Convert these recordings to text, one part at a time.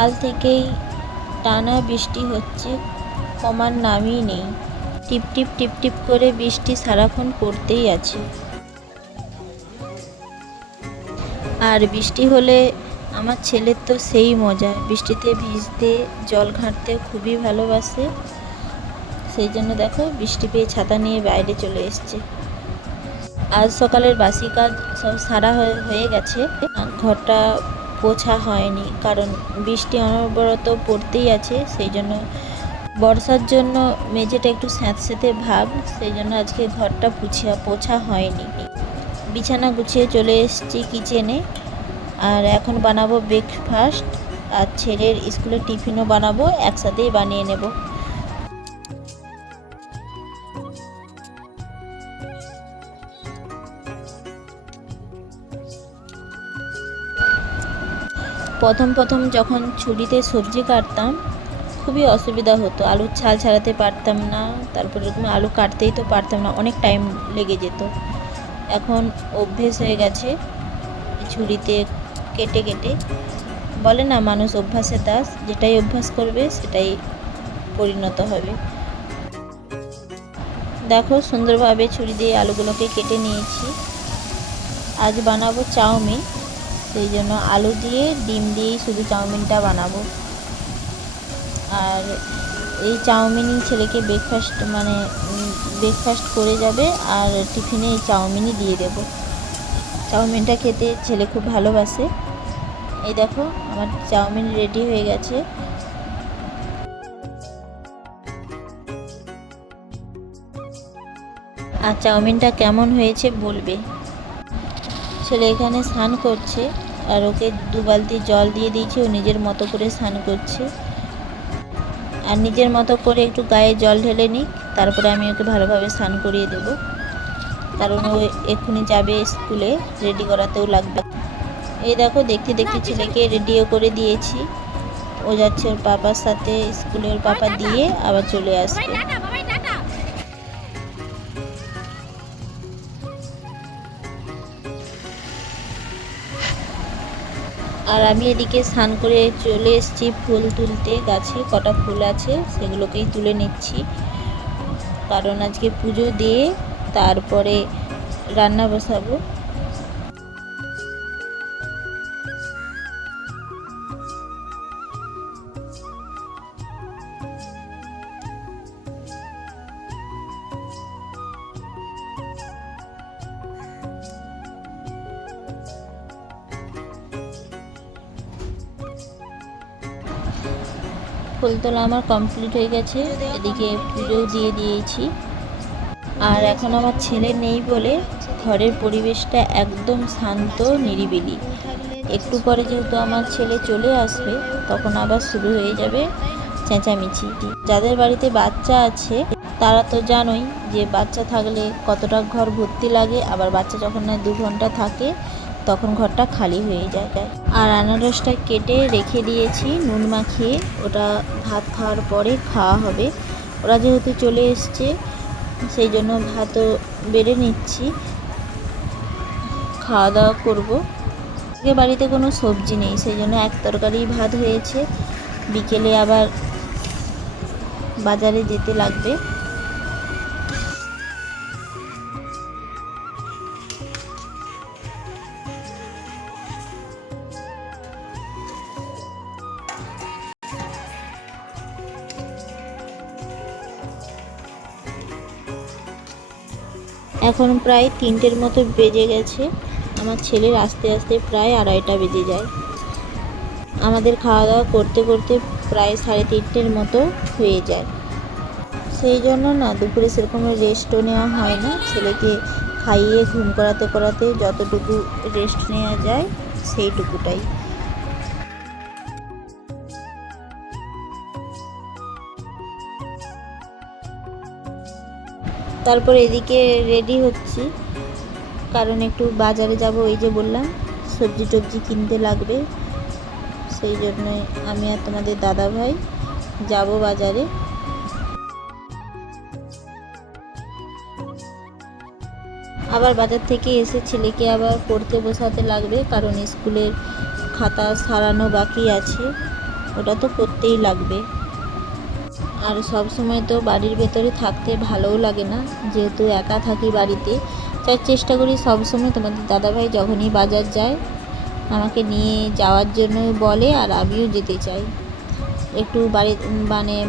কাল থেকেই টানা বৃষ্টি হচ্ছে, কমার নামই নেই। টিপ টিপ টিপ টিপ করে বৃষ্টি সারাক্ষণ পড়তেই আছে। আর বৃষ্টি হলে আমার ছেলের তো সেই মজা, বৃষ্টিতে ভিজতে জল ঘাঁটতে খুবই ভালোবাসে। সেই জন্য দেখো বৃষ্টি পেয়ে ছাতা নিয়ে বাইরে চলে এসছে। আজ সকালের বাসি কাজ সব সারা হয়ে গেছে, ঘরটা পোছা হয়নি কারণ বৃষ্টি অনবরত পড়তেই আছে। সেই জন্য বর্ষার জন্য মেঝেটা একটু স্যাঁতস্যাঁতে ভাব, সেই জন্য আজকে ঘরটা পোছা হয়নি। বিছানা গুছিয়ে চলে এসেছি কিচেনে। আর এখন বানাবো ব্রেকফাস্ট, আর ছেলের স্কুলের টিফিনও বানাবো, একসাথেই বানিয়ে নেব। প্রথম যখন ছুরিতে সবজি কাটতাম খুবই অসুবিধা হতো, আলুর ছাল ছাড়াতে পারতাম না, তারপরে এরকম আলু কাটতেই তো পারতাম না, অনেক টাইম লেগে যেত। এখন অভ্যেস হয়ে গেছে ছুরিতে কেটে কেটে। বলে না মানুষ অভ্যাসের দাস, যেটাই অভ্যাস করবে সেটাই পরিণত হবে। দেখো সুন্দরভাবে ছুরি দিয়ে আলুগুলোকে কেটে নিয়েছি। আজ বানাবো চাউমিন, সেই জন্য আলু দিয়ে ডিম দিয়েই শুধু চাউমিনটা বানাবো। আর এই চাউমিনই ছেলেকে ব্রেকফাস্ট করে যাবে, আর টিফিনে এই চাউমিনই দিয়ে দেব। চাউমিনটা খেতে ছেলে খুব ভালোবাসে। এই দেখো আমার চাউমিন রেডি হয়ে গেছে। আর চাউমিনটা কেমন হয়েছে বলবে। ছেলে এখানে স্নান করছে, আর ওকে 2 বালতি জল দিয়ে দিয়েছি, ও নিজের মতো করে স্নান করছে। আর নিজের মতো করে একটু গায়ে জল ঢেলে নিক, তারপরে আমি ওকে ভালোভাবে স্নান করিয়ে দেব, কারণ ও এক্ষুনি যাবে স্কুলে, রেডি করাতেও লাগবে। এই দেখো দেখতে দেখতে ছেলেকে রেডিও করে দিয়েছি। ও যাচ্ছে ওর পাপার সাথে স্কুলে, ওর পাপা দিয়ে আবার চলে আসবে। আর আমি এদিকে স্নান করে চলে এসেছি ফুল তুলতে, গাছে কটা ফুল আছে সেগুলোকেই তুলে নিচ্ছি, কারণ আজকে পুজো দিয়ে তারপরে রান্না বসাবো। ফুল তোলা আমার কমপ্লিট হয়ে গেছে, এদিকে পুজোও দিয়ে দিয়েছি। আর এখন আমার ছেলে নেই বলে ঘরের পরিবেশটা একদম শান্ত নিরিবিলি। একটু পরে যেহেতু আমার ছেলে চলে আসবে, তখন আবার শুরু হয়ে যাবে চেঁচামেচি। যাদের বাড়িতে বাচ্চা আছে তারা তো জানোই যে বাচ্চা থাকলে কতটা ঘর ভর্তি লাগে, আবার বাচ্চা যখন না 2 ঘন্টা থাকে তখন ঘরটা খালি হয়ে যায়। আর আনারসটা কেটে রেখে দিয়েছি নুন মাখিয়ে, ওটা ভাত খাওয়ার পরে খাওয়া হবে। ওরা যেহেতু চলে এসছে সেই জন্য ভাতও বেড়ে নিচ্ছি, খাওয়া দাওয়া করবো। আজকে বাড়িতে কোনো সবজি নেই, সেই জন্য এক তরকারি ভাত হয়েছে। বিকেলে আবার বাজারে যেতে লাগবে। এখন প্রায় 3টের মতো বেজে গেছে, আমার ছেলের আস্তে আস্তে প্রায় 2:30টা বেজে যায়। আমাদের খাওয়া দাওয়া করতে করতে প্রায় 3:30টের মতো হয়ে যায়। সেই জন্য না দুপুরে সেরকম রেস্টও নেওয়া হয় না, ছেলেকে খাইয়ে ঘুম করাতে করাতে যতটুকু রেস্ট নেওয়া যায় সেইটুকুটাই। তারপর এদিকে রেডি হচ্ছি, কারণ একটু বাজারে যাব, ওই যে বললাম সবজি টবজি কিনতে লাগবে, সেই জন্যে আমি আর তোমাদের দাদা ভাই যাব বাজারে। আবার বাজার থেকে এসে ছেলেকে আবার পড়তে বসাতে লাগবে, কারণ স্কুলের খাতা সারানো বাকি আছে। ওটা তো করতেই লাগবে। আর সব সময় তো বাড়ির ভেতরে থাকতে ভালোও লাগে না, যেহেতু একা থাকি বাড়িতে, তাই চেষ্টা করি সব সময় তোমাদের দাদাভাই যখনই বাজার যায় আমাকে নিয়ে যাওয়ার জন্য বলে, আর আমিও যেতে চাই। একটু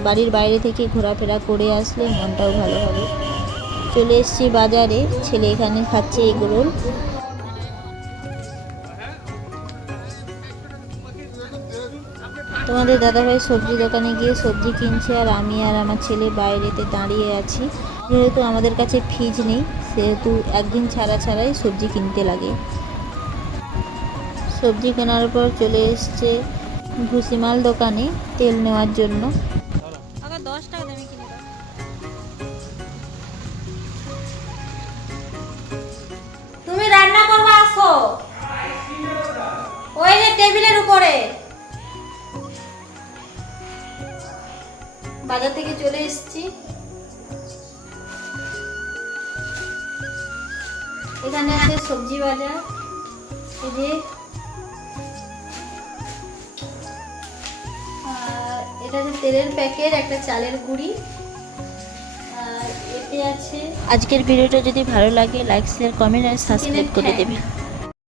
বাড়ির বাইরে থেকে ঘোরাফেরা করে আসলে মনটাও ভালো হবে। চলে এসেছি বাজারে, ছেলে এখানে খাচ্ছে এগরোল। তোমাদের দাদাভাই সবজি দোকানে গিয়ে সবজি কিনছে, আর আমি আর আমার ছেলে বাইরেতে দাঁড়িয়ে আছি। যেহেতু আমাদের কাছে ফ্রিজ নেই, সেহেতু একদিন ছাড়াই সবজি কিনতে লাগে। সবজি কেনার পর চলে এসছে ভুসিমাল দোকানে তেল নেওয়ার জন্য। 10 টাকা দামে কিনে দাও। তুমি রান্না করবা, আসো ওই যে টেবিলের উপরে। বাজার থেকে চলে এসেছি, এখানে আছে সবজি বাজার। এই যে এটা আছে তেলের প্যাকেট, একটা চালের গুঁড়ি, আর এতে আছে। আজকের ভিডিওটা যদি ভালো লাগে লাইক শেয়ার কমেন্ট আর সাবস্ক্রাইব করে দেবে।